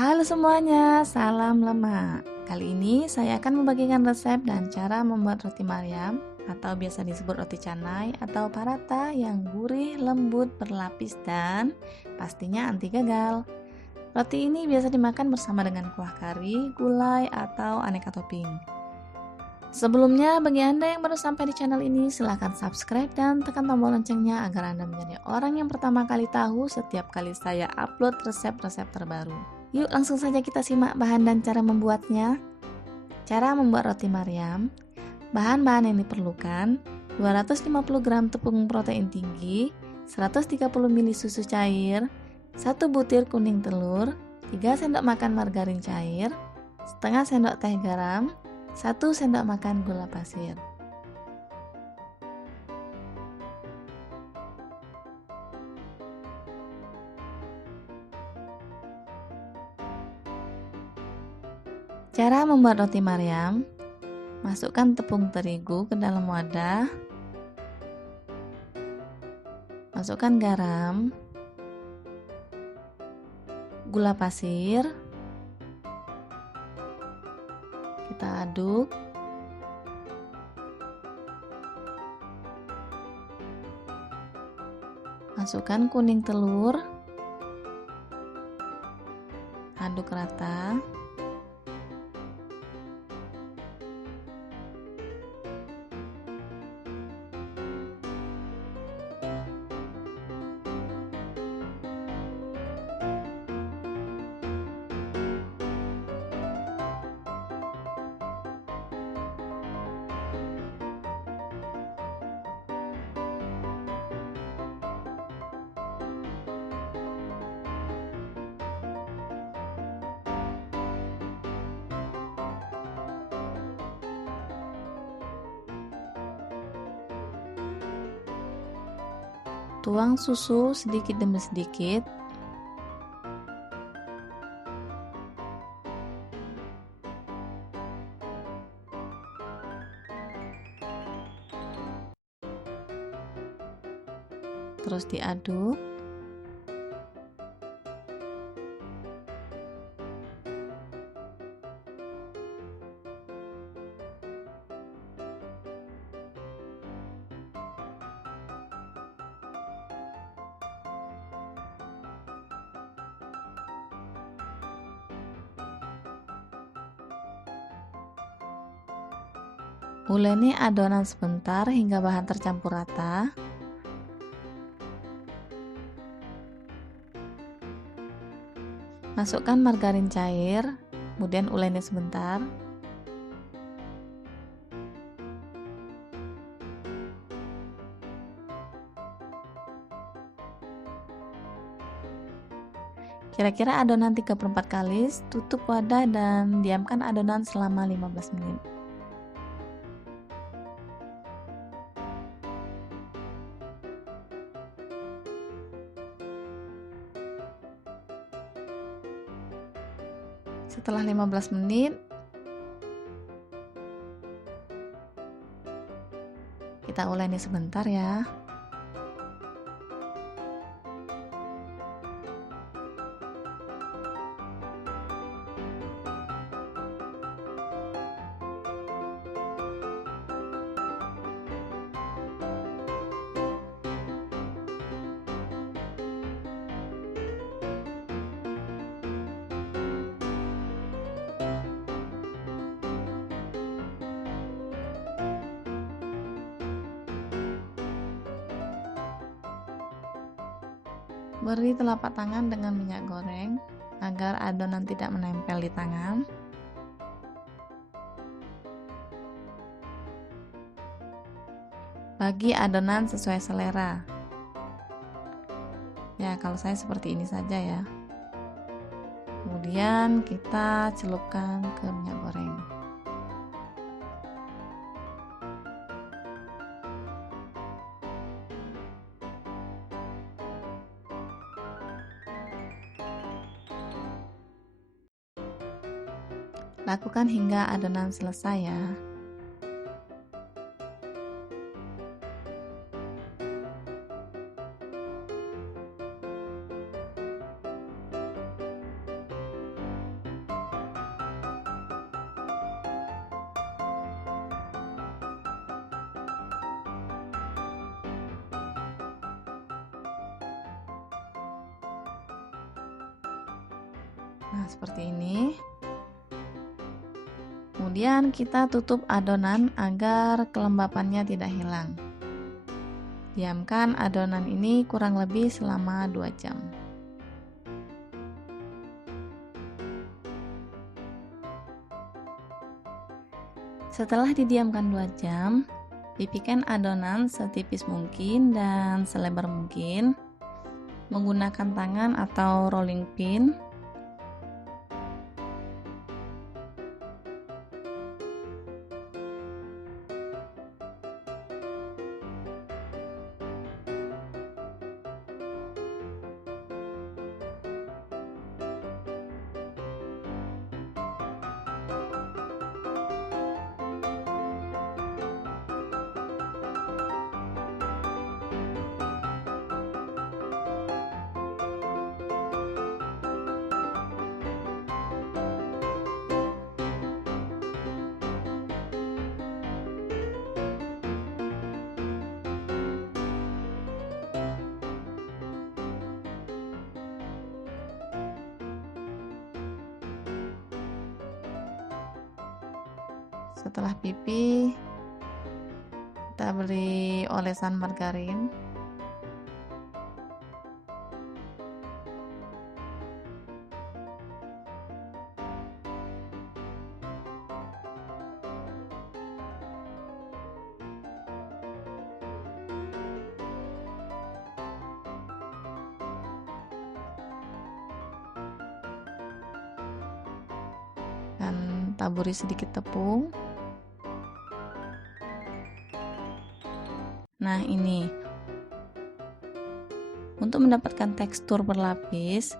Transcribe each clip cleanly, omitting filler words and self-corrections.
Halo semuanya, salam lemak. Kali ini saya akan membagikan resep dan cara membuat roti Maryam atau biasa disebut roti canai atau paratha yang gurih, lembut, berlapis dan pastinya anti gagal. Roti ini biasa dimakan bersama dengan kuah kari, gulai, atau aneka topping. Sebelumnya, bagi Anda yang baru sampai di channel ini, silahkan subscribe dan tekan tombol loncengnya agar Anda menjadi orang yang pertama kali tahu setiap kali saya upload resep-resep terbaru. Yuk langsung saja kita simak bahan dan cara membuatnya. Cara membuat roti Maryam. Bahan-bahan yang diperlukan: 250 gram tepung protein tinggi, 130 ml susu cair, 1 butir kuning telur, 3 sendok makan margarin cair, setengah sendok teh garam, 1 sendok makan gula pasir. Cara membuat roti Maryam. Masukkan tepung terigu ke dalam wadah. Masukkan garam, gula pasir. Kita aduk. Masukkan kuning telur. Aduk rata. Tuang susu sedikit demi sedikit. Terus diaduk. Uleni adonan sebentar hingga bahan tercampur rata. Masukkan margarin cair, kemudian uleni sebentar. Kira-kira adonan 3/4 kali, tutup wadah dan diamkan adonan selama 15 menit. Setelah 15 menit, kita uleni sebentar ya. Beri telapak tangan dengan minyak goreng agar adonan tidak menempel di tangan. Bagi adonan sesuai selera. Ya, kalau saya seperti ini saja ya. Kemudian kita celupkan ke minyak goreng. Lakukan hingga adonan selesai ya. Nah, seperti ini. Kemudian kita tutup adonan agar kelembapannya tidak hilang. Diamkan adonan ini kurang lebih selama 2 jam. Setelah didiamkan 2 jam, pipihkan adonan setipis mungkin dan selebar mungkin menggunakan tangan atau rolling pin. Setelah pipih, kita beri olesan margarin. Dan taburi sedikit tepung. Nah, ini untuk mendapatkan tekstur berlapis,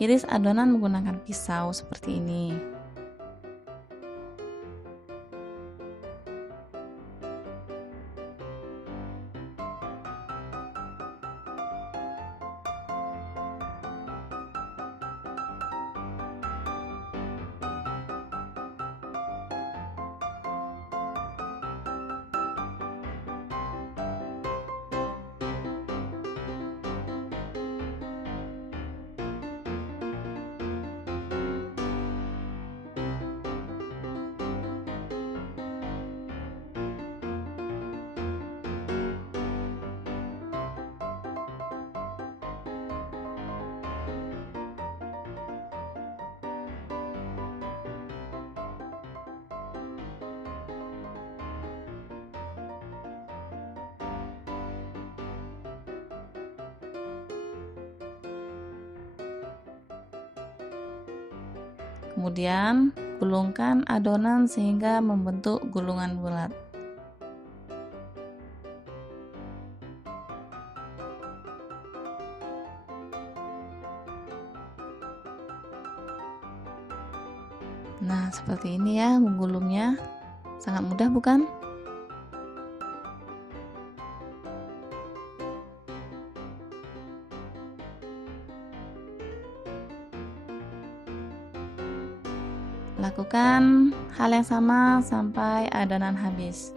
iris adonan menggunakan pisau seperti ini. Kemudian gulungkan adonan sehingga membentuk gulungan bulat. Nah, seperti ini ya menggulungnya. Sangat mudah bukan? Lakukan hal yang sama sampai adonan habis.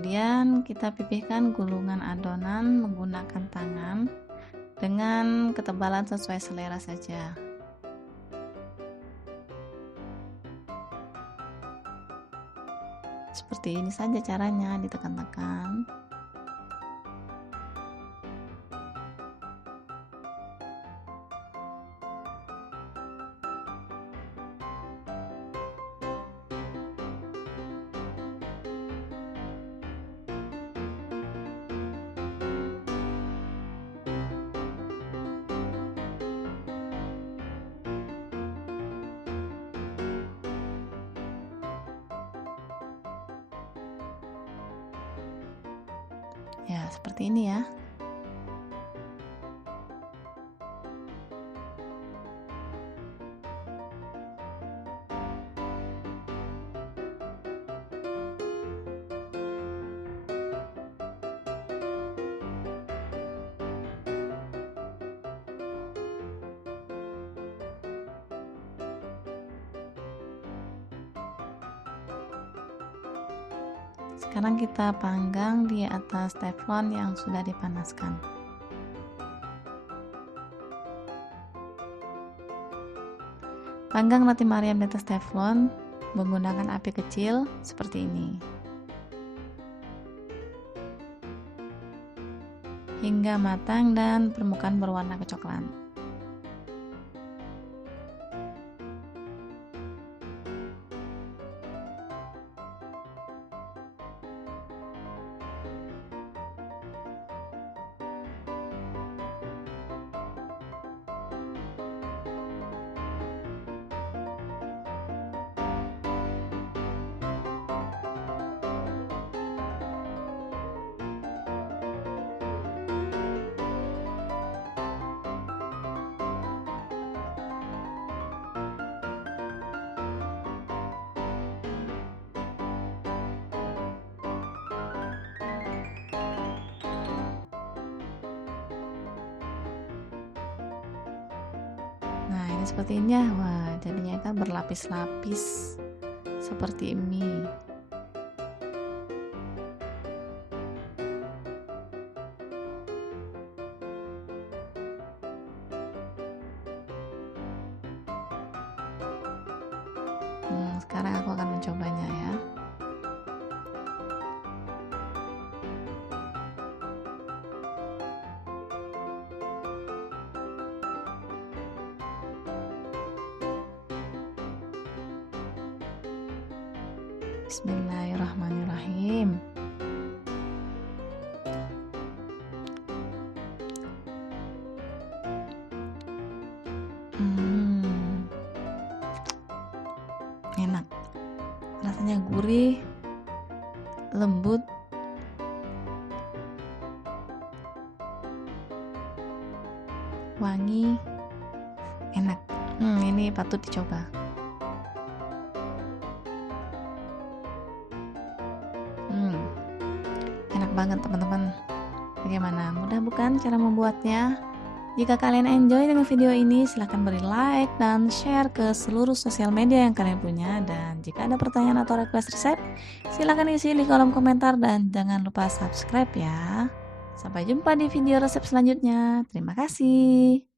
Kemudian kita pipihkan gulungan adonan menggunakan tangan dengan ketebalan sesuai selera saja. Seperti ini saja caranya, ditekan-tekan. Ya, seperti ini ya. Sekarang kita panggang di atas teflon yang sudah dipanaskan. Panggang roti Maryam di atas teflon menggunakan api kecil seperti ini, hingga matang dan permukaan berwarna kecoklatan. Nah, ini seperti ini ya. Wah, jadinya kan berlapis-lapis seperti mie. Sekarang aku akan mencobanya ya. Bismillahirrahmanirrahim. Enak, rasanya gurih, lembut, wangi, enak. Ini patut dicoba. Enak banget teman-teman. Bagaimana? Mudah bukan cara membuatnya? Jika kalian enjoy dengan video ini, silahkan beri like dan share ke seluruh sosial media yang kalian punya. Dan jika ada pertanyaan atau request resep, silahkan isi di kolom komentar dan jangan lupa subscribe ya. Sampai jumpa di video resep selanjutnya. Terima kasih.